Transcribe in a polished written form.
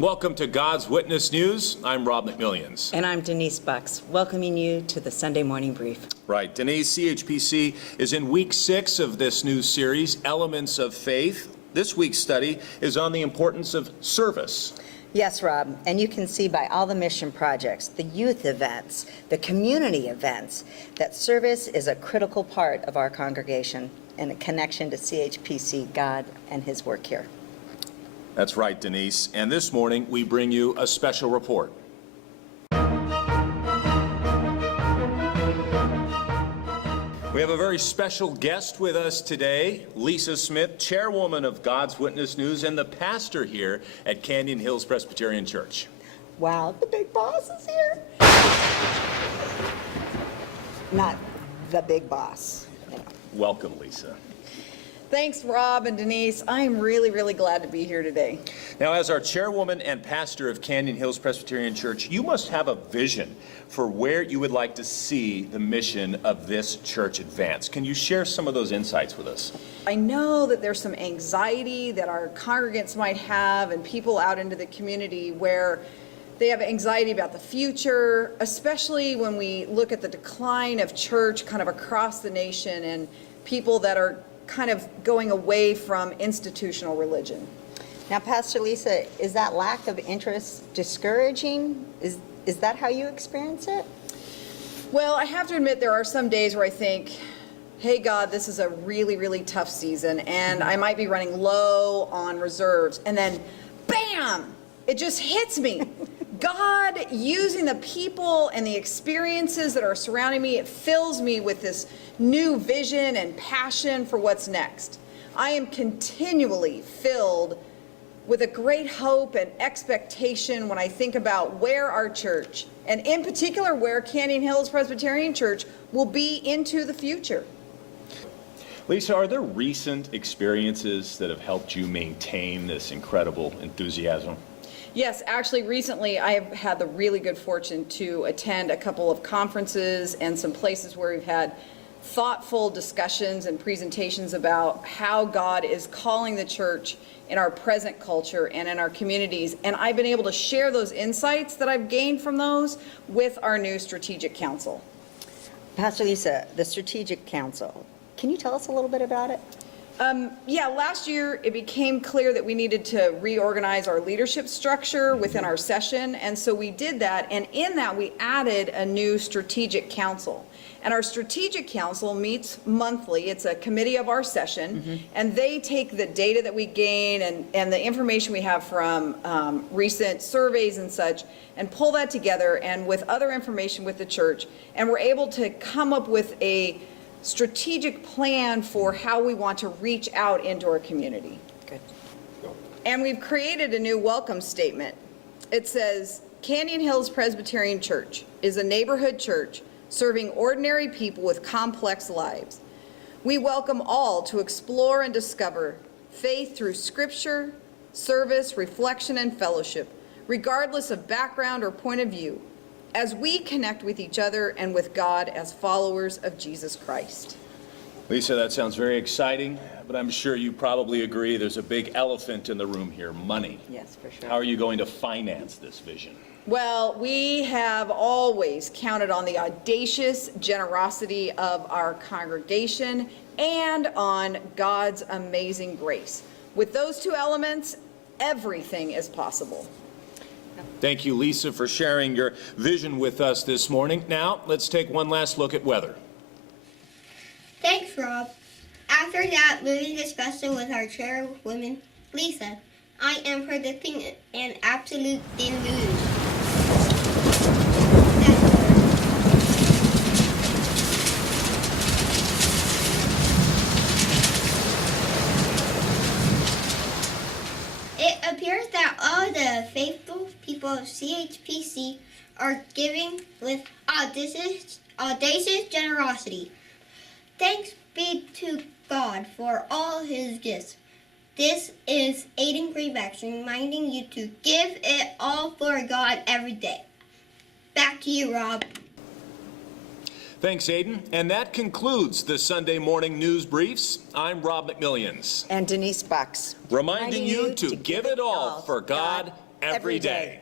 Welcome to God's Witness News. I'm Rob McMillions. And I'm Denise Bucks, welcoming you to the Sunday Morning Brief. Right. Denise, CHPC is in week 6 of this new series, Elements of Faith. This week's study is on the importance of service. Yes, Rob, and you can see by all the mission projects, the youth events, the community events, that service is a critical part of our congregation and a connection to CHPC, God, and His work here. That's right, Denise. And this morning, we bring you a special report. We have a very special guest with us today, Lisa Smith, chairwoman of God's Witness News and the pastor here at Canyon Hills Presbyterian Church. Wow, the big boss is here. Not the big boss. You know. Welcome, Lisa. Thanks, Rob and Denise. I am really glad to be here today. Now, as our chairwoman and pastor of Canyon Hills Presbyterian Church, you must have a vision for where you would like to see the mission of this church advance. Can you share some of those insights with us? I know that there's some anxiety that our congregants might have and people out into the community where they have anxiety about the future, especially when we look at the decline of church kind of across the nation and people that are kind of going away from institutional religion. Now, Pastor Lisa, is that lack of interest discouraging? Is that how you experience it? Well, I have to admit there are some days where I think, hey God, this is a really tough season and I might be running low on reserves. And then, bam, it just hits me. God using the people and the experiences that are surrounding me, it fills me with this new vision and passion for what's next. I am continually filled with a great hope and expectation when I think about where our church, and in particular where Canyon Hills Presbyterian Church, will be into the future. Lisa, are there recent experiences that have helped you maintain this incredible enthusiasm? Yes, actually recently I have had the really good fortune to attend a couple of conferences and some places where we've had thoughtful discussions and presentations about how God is calling the church in our present culture and in our communities. And I've been able to share those insights that I've gained from those with our new Strategic Council. Pastor Lisa, the Strategic Council, can you tell us a little bit about it? Yeah, last year it became clear that we needed to reorganize our leadership structure within our session, and so we did that, and in that we added a new Strategic Council. And our Strategic Council meets monthly. It's a committee of our session, and they take the data that we gain and the information we have from recent surveys and such, and pull that together and with other information with the church, and we're able to come up with a strategic plan for how we want to reach out into our community. Good. And we've created a new welcome statement. It says, Canyon Hills Presbyterian Church is a neighborhood church serving ordinary people with complex lives. We welcome all to explore and discover faith through scripture, service, reflection, and fellowship, regardless of background or point of view, as we connect with each other and with God as followers of Jesus Christ. Lisa, that sounds very exciting, but I'm sure you probably agree there's a big elephant in the room here, money. Yes, for sure. How are you going to finance this vision? Well, we have always counted on the audacious generosity of our congregation and on God's amazing grace. With those two elements, everything is possible. Thank you, Lisa, for sharing your vision with us this morning. Now, let's take one last look at weather. Thanks, Rob. After that moving discussion with our chairwoman, Lisa, I am predicting an absolute deluge. It appears that all the faithful people of CHPC are giving with audacious generosity. Thanks be to God for all His gifts. This is Aiden Greenbacks reminding you to give it all for God every day. Back to you, Rob. Thanks, Aiden. And that concludes the Sunday morning news briefs. I'm Rob McMillions. And Denise Bucks. Reminding you to give it all for God every day.